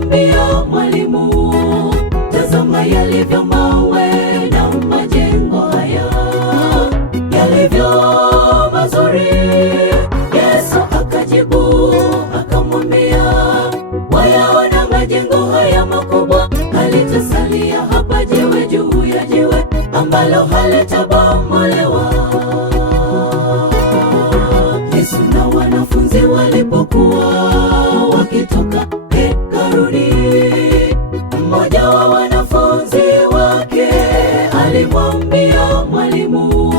alimwambia mwalimu, tazama yalivyo mawe na majengo haya yalivyo mazuri. Yesu akajibu akamwambia, wayaona majengo haya makubwa, halitasalia hapa jiwe juu ya jiwe ambalo halitabomolewa. Yesu na wanafunzi walipokuwa wakitoka hekaluni, mmoja wa wanafunzi wake alimwambia mwalimu,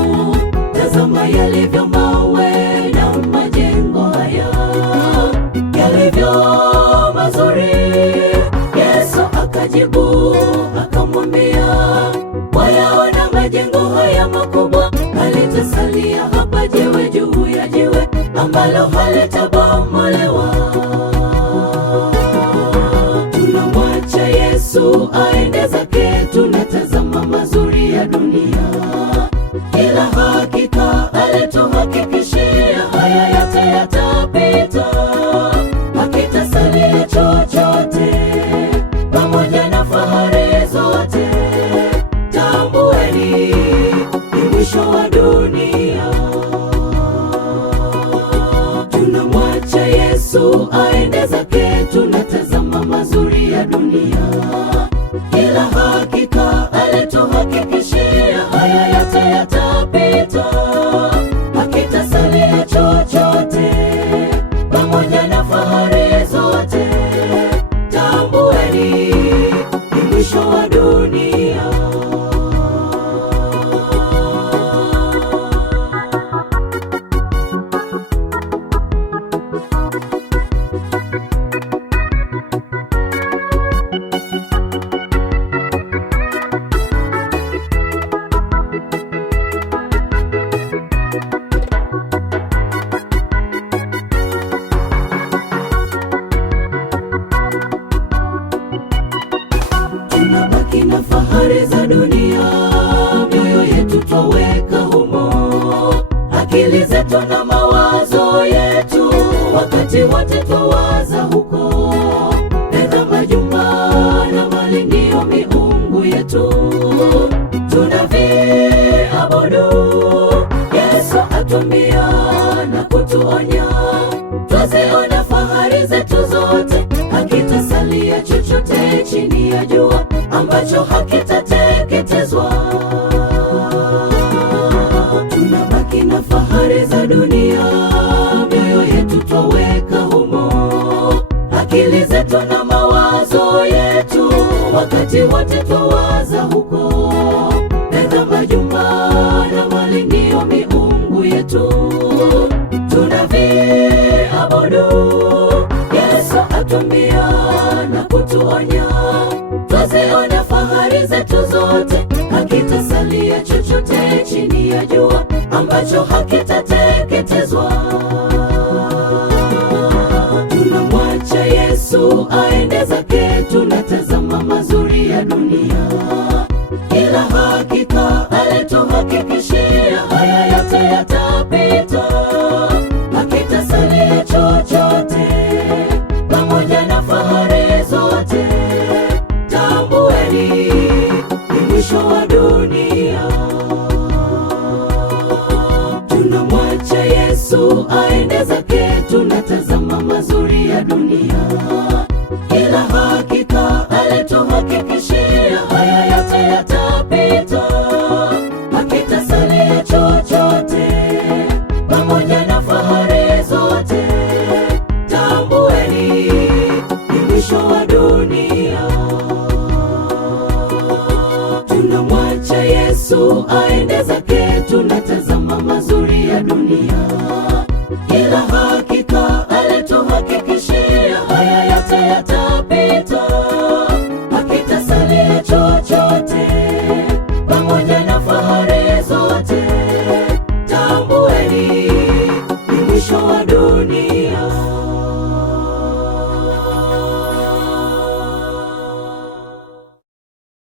tazama yalivyo mawe na majengo haya yalivyo mazuri. Yesu akajibu akamwambia, wayaona majengo haya makubwa, halitasalia hapa jiwe juu ya jiwe ambalo halitabomolewa. Tunamwacha Yesu aende zake, tunatazama mazuri ya dunia, ila hakika alituhakikishia haya yote yatapita, hakitasalia chochote pamoja na fahari zote. Tambueni, ni mwisho wa dunia. Tunamwacha Yesu aende zake, tunatazama mazuri ya dunia, ila hakika alituhakikishia haya yote yatapita, hakitasalia chochote pamoja na fahari zote. Tambueni, ni mwisho wa dunia. Tunabaki na fahari za dunia, mioyo yetu twaweka humo, akili zetu na mawazo yetu wakati wote twawaza huko. Fedha, majumba na mali ndiyo miungu yetu, tunaviabudu. Yesu atuambia na kutuonya, twaziona fahari zetu zote, hakitasalia chochote chini ya jua ambacho hakitateketezwa. Tunabaki na fahari za dunia, mioyo yetu twaweka humo, akili zetu na mawazo yetu wakati wote twawaza huko. Fedha, majumba na mali ndiyo miungu yetu, tunaviabudu. Yesu atuambia na kutuonya, twaziona fahari zetu zote, hakitasalia chochote chini ya jua ambacho hakitateketezwa. Tunamwacha Yesu aende zake, tunatazama mazuri ya dunia, ila hakika alituhakikishia haya yote yatapita, hakitasalia chochote pamoja na fahari zote. Tambueni, ni mwisho wa dunia. Tunamwacha Yesu aende zake, tunatazama mazuri ya dunia, ila hakika alituhakikishia haya yote yatapita, hakitasalia chochote pamoja na fahari zote. Tambueni, ni mwisho wa dunia. Tunamwacha Yesu aende zake, tunatazama mazuri ya dunia, ila hakika alituhakikishia haya yote yatapita, hakitasalia chochote pamoja na fahari zote. Tambueni, ni mwisho wa dunia.